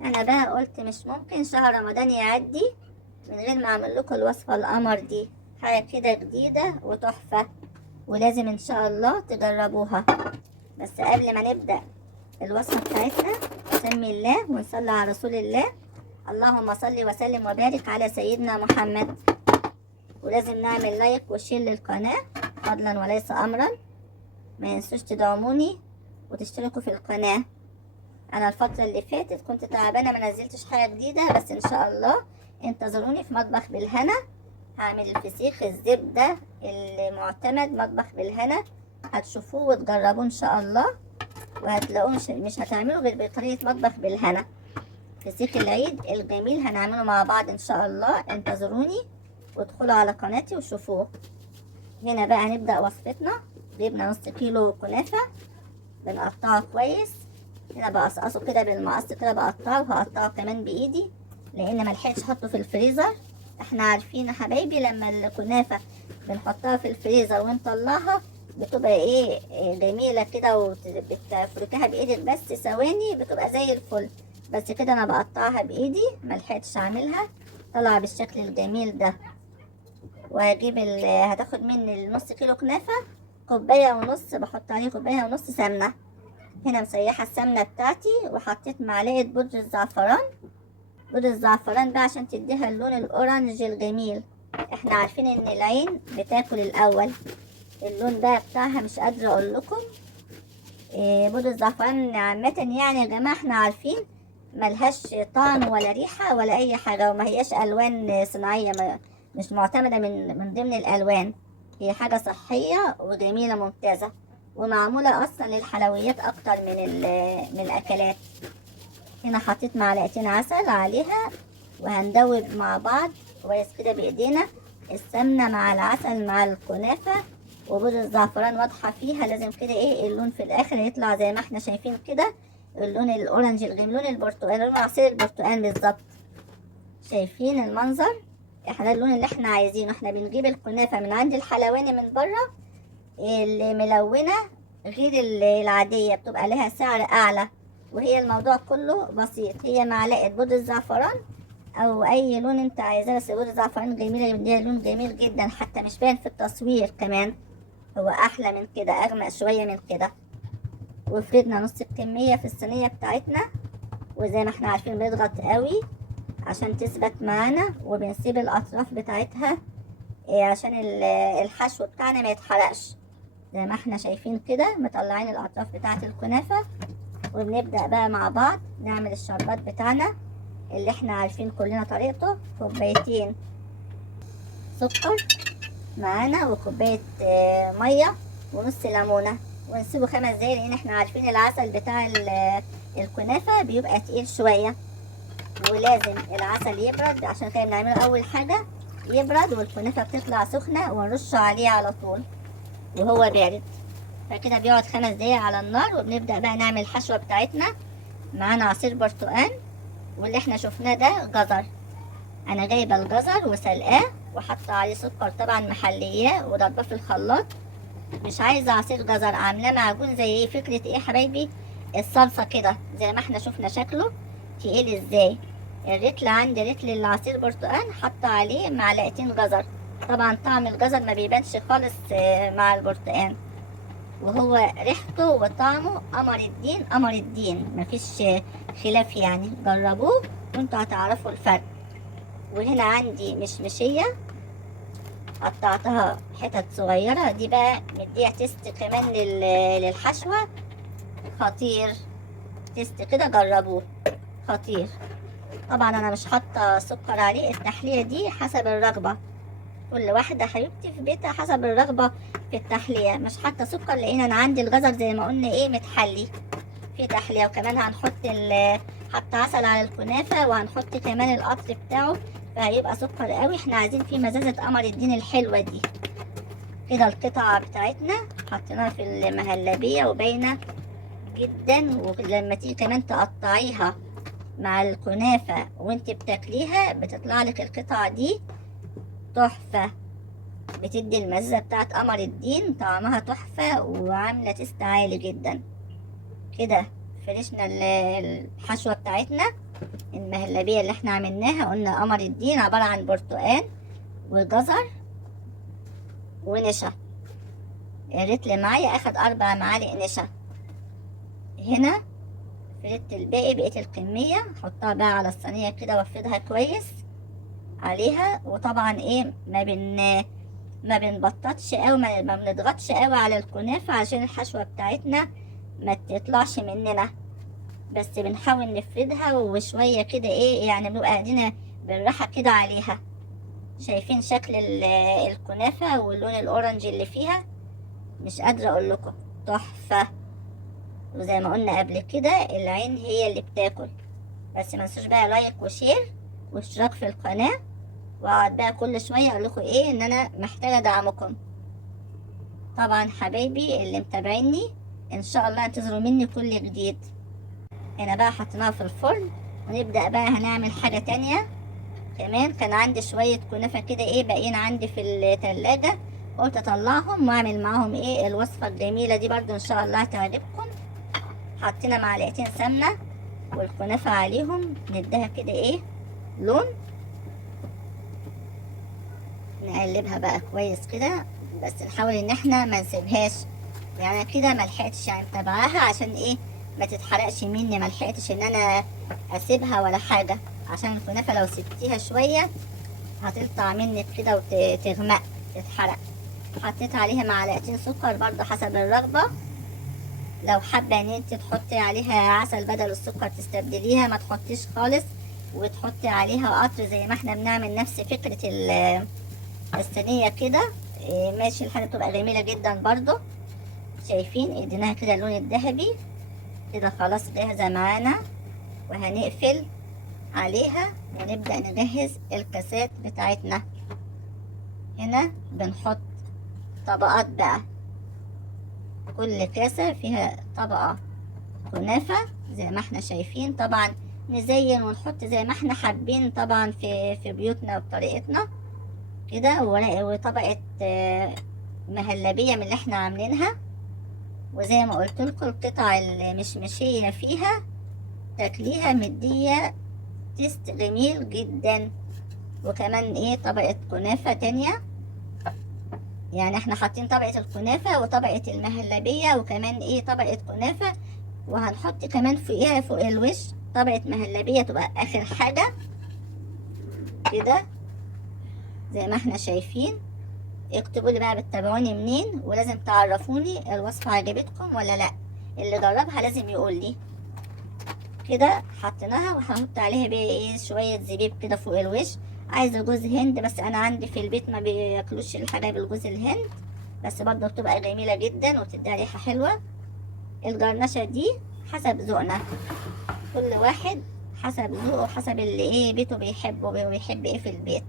انا بقى قلت مش ممكن شهر رمضان يعدي من غير ما اعمل لكم الوصفه القمر دي، حاجه كده جديده وتحفه، ولازم ان شاء الله تجربوها. بس قبل ما نبدا الوصفه بتاعتنا نسمي الله ونصلي على رسول الله. اللهم صل وسلم وبارك على سيدنا محمد. ولازم نعمل لايك وشير للقناه فضلا وليس امرا. ما ينسوش تدعموني وتشتركوا في القناه. انا الفتره اللي فاتت كنت تعبانه ما نزلتش حاجه جديده، بس ان شاء الله انتظروني في مطبخ بالهنا. هعمل الفسيخ الزبده المعتمد مطبخ بالهنا، هتشوفوه وتجربوه ان شاء الله، وهتلاقوه مش هتعملوا غير بطريقه مطبخ بالهنا. فسيخ العيد الجميل هنعمله مع بعض ان شاء الله. انتظروني وادخلوا على قناتي وشوفوه. هنا بقى هنبدا وصفتنا. جبنا نص كيلو كنافه بنقطعه كويس. هنا بقصقصه كده بالمقص كده بقطعه، وهقطعه كمان بايدي لان ملحقتش احطه في الفريزر. احنا عارفين يا حبايبي لما الكنافه بنحطها في الفريزر ونطلعها بتبقى ايه جميله كده، وبتفركها بايدك بس ثواني بتبقى زي الفل. بس كده انا بقطعها بايدي ملحقتش اعملها، طلع بالشكل الجميل ده. وهجيب هتاخد مني النص كيلو كنافه كوبايه ونص، بحط عليه كوبايه ونص سمنه. هنا مسيحة السمنة بتاعتي وحطيت معلقة بودرة الزعفران. بودرة الزعفران بقى عشان تديها اللون الأورنج الجميل. احنا عارفين ان العين بتاكل الأول. اللون بقى بتاعها مش قادرة اقول لكم. بودرة الزعفران عامة يعني يا جماعة احنا عارفين ملهاش طعم ولا ريحة ولا أي حاجة، وما هياش ألوان صناعية، مش معتمدة من ضمن الألوان. هي حاجة صحية وجميلة ممتازة، ومعمولة اصلا للحلويات اكتر من الاكلات. هنا حطيت معلقتين عسل عليها، وهندوب مع بعض كويس كده بايدينا السمنه مع العسل مع الكنافه. وبودرة الزعفران واضحه فيها، لازم كده ايه اللون في الاخر يطلع زي ما احنا شايفين كده، اللون الاورنج الجميل، لون البرتقال، لون عصير البرتقال بالظبط. شايفين المنظر؟ احنا ده اللون اللي احنا عايزينه. احنا بنجيب الكنافه من عند الحلواني من بره الملونة غير العادية، بتبقى لها سعر أعلى. وهي الموضوع كله بسيط، هي معلقة بودرة زعفران أو أي لون أنت عايزاه، بس بودرة زعفران جميلة بيديها لون جميل جدا، حتى مش باين في التصوير كمان، هو أحلى من كده، أغمق شوية من كده. وفردنا نص الكمية في الصينية بتاعتنا، وزي ما احنا عارفين بنضغط قوي عشان تثبت معانا، وبنسيب الأطراف بتاعتها عشان الحشو بتاعنا ما يتحرقش. زي ما احنا شايفين كده مطلعين الاطراف بتاعه الكنافه. وبنبدا بقى مع بعض نعمل الشربات بتاعنا اللي احنا عارفين كلنا طريقته. كوبايتين سكر معانا، وكوبايه ميه، ونص ليمونه، ونسيبه 5 دقايق لان احنا عارفين العسل بتاع الكنافه بيبقى تقيل شويه، ولازم العسل يبرد. عشان كده بنعمله اول حاجه يبرد والكنافه بتطلع سخنه ونرشه عليه على طول وهو بارد. فكده بيقعد 5 دقايق على النار، وبنبدأ بقى نعمل الحشوة بتاعتنا. معانا عصير برتقال، واللي احنا شفناه ده جزر. انا جايبه الجزر وسلقاه وحاطه عليه سكر طبعا محلياه وضرباه في الخلاط. مش عايزه عصير جزر، عاملاه معجون زي ايه فكره ايه حبايبي الصلصه كده، زي ما احنا شفنا شكله تقيل ازاي. الرتل عندي رتل العصير برتقال، حاطه عليه معلقتين جزر. طبعا طعم الجزر ما بيبانش خالص مع البرتقال، وهو ريحته وطعمه قمر الدين قمر الدين، مفيش خلاف يعني. جربوه وانتوا هتعرفوا الفرق. وهنا عندي مشمشية قطعتها حتت صغيرة، دي بقى مديها تيست كمان للحشوة خطير. تيست كده جربوه خطير. طبعا انا مش حاطة سكر عليه، التحلية دي حسب الرغبة، كل واحدة حبيبتي في بيتها حسب الرغبة في التحلية. مش حاطة سكر لان انا عندي الجزر زي ما قلنا ايه متحلي في تحلية. وكمان هنحط حط عسل على الكنافة، وهنحط كمان القطر بتاعه، فهيبقى سكر قوي. احنا عايزين فيه مزازة قمر الدين الحلوة دي. كده القطعة بتاعتنا حطيناها في المهلبية وباينة جدا. ولما تيجي كمان تقطعيها مع الكنافة وانت بتاكليها بتطلع لك القطعة دي تحفة، بتدي المزازة بتاعت قمر الدين، طعمها تحفة وعاملة تيست عالي جدا. كده فرشنا الحشوة بتاعتنا المهلبية اللي احنا عملناها. قلنا قمر الدين عبارة عن برتقال وجزر ونشا. الرتل معايا اخد 4 معالق نشا. هنا فردت الباقي، بقية الكمية حطها بقى على الصينية كده وافردها كويس عليها. وطبعا ايه ما بنبططش قوي، ما بنضغطش قوي على الكنافة عشان الحشوة بتاعتنا ما تطلعش مننا، بس بنحاول نفردها وشوية كده ايه يعني بنبقى قاعدين بالراحة كده عليها. شايفين شكل الكنافة واللون الاورنج اللي فيها؟ مش قادرة اقول لكم، تحفة. وزي ما قلنا قبل كده العين هي اللي بتاكل. بس ما تنسوش بقى لايك وشير واشتراك في القناة، واقعد بقى كل شوية اقول لكم ايه ان انا محتاجة دعمكم. طبعا حبايبي اللي متابعيني ان شاء الله انتظروا مني كل جديد. هنا بقى حطيناها في الفرن، ونبدأ بقى هنعمل حاجة تانية كمان. كان عندي شوية كنافة كده ايه باقيين عندي في التلاجة، قلت اطلعهم واعمل معاهم ايه الوصفة الجميلة دي برضو ان شاء الله هتعجبكم. حطينا معلقتين سمنة والكنافة عليهم، نديها كده ايه لون. نقلبها بقى كويس كده، بس نحاول ان احنا ما نسيبهاش يعني كده. ملحقتش يعني متابعاها عشان ايه ما تتحرقش مني، ملحقتش ان انا اسيبها ولا حاجة، عشان الكنافة لو سبتيها شوية هتقطع منك كده وتغمق تتحرق. حطيت عليها معلقتين سكر برضو حسب الرغبة. لو حابة ان انت تحطي عليها عسل بدل السكر تستبدليها، ما تحطيش خالص وتحطي عليها قطر زي ما احنا بنعمل نفس فكرة الصينية كده. ماشي الحاجة بتبقى جميلة جدا برضو. شايفين اديناها كده اللون الذهبي كده، خلاص جاهزة معانا. وهنقفل عليها ونبدأ نجهز الكاسات بتاعتنا. هنا بنحط طبقات بقى، كل كاسة فيها طبقة كنافة زي ما احنا شايفين. طبعا نزين ونحط زي ما احنا حابين طبعا في بيوتنا وبطريقتنا كده. وطبقة مهلبية من اللي احنا عاملينها. وزي ما قلت لكم القطع المشمشية فيها تاكليها مدية تيست جميل جدا. وكمان ايه طبقة كنافة تانية، يعني احنا حاطين طبقة الكنافة وطبقة المهلبية وكمان ايه طبقة كنافة، وهنحط كمان فوقيها فوق الوش طبقة مهلبية تبقى اخر حاجة كده زي ما احنا شايفين. اكتبوا لي بقى بتتابعوني منين، ولازم تعرفوني الوصفة عجبتكم ولا لا. اللي جربها لازم يقول لي. كده حطيناها وهحط عليها بقى ايه شوية زبيب كده فوق الوش. عايزة جوز هند، بس انا عندي في البيت ما بياكلوش الحاجة بالجوز الهند، بس برضه بتبقى جميلة جدا وتدي ريحة حلوة. الجرنشة دي حسب ذوقنا، كل واحد حسب ذوقه، حسب اللي ايه بيته بيحبه وبيحب ايه في البيت.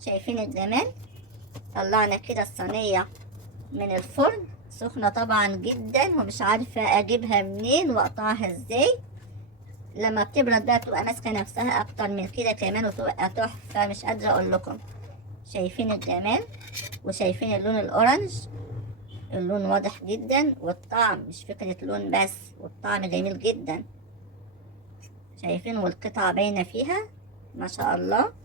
شايفين الجمال؟ طلعنا كده الصينية من الفرن سخنة طبعا جدا، ومش عارفة اجيبها منين واقطعها ازاي. لما بتبرد بقى بتبقى ماسكة نفسها اكتر من كده كمان وتبقى تحفة، مش قادرة اقول لكم. شايفين الجمال؟ وشايفين اللون الاورنج؟ اللون واضح جدا، والطعم مش فكرة لون بس، والطعم جميل جدا. شايفين؟ والقطعة باينة فيها ما شاء الله.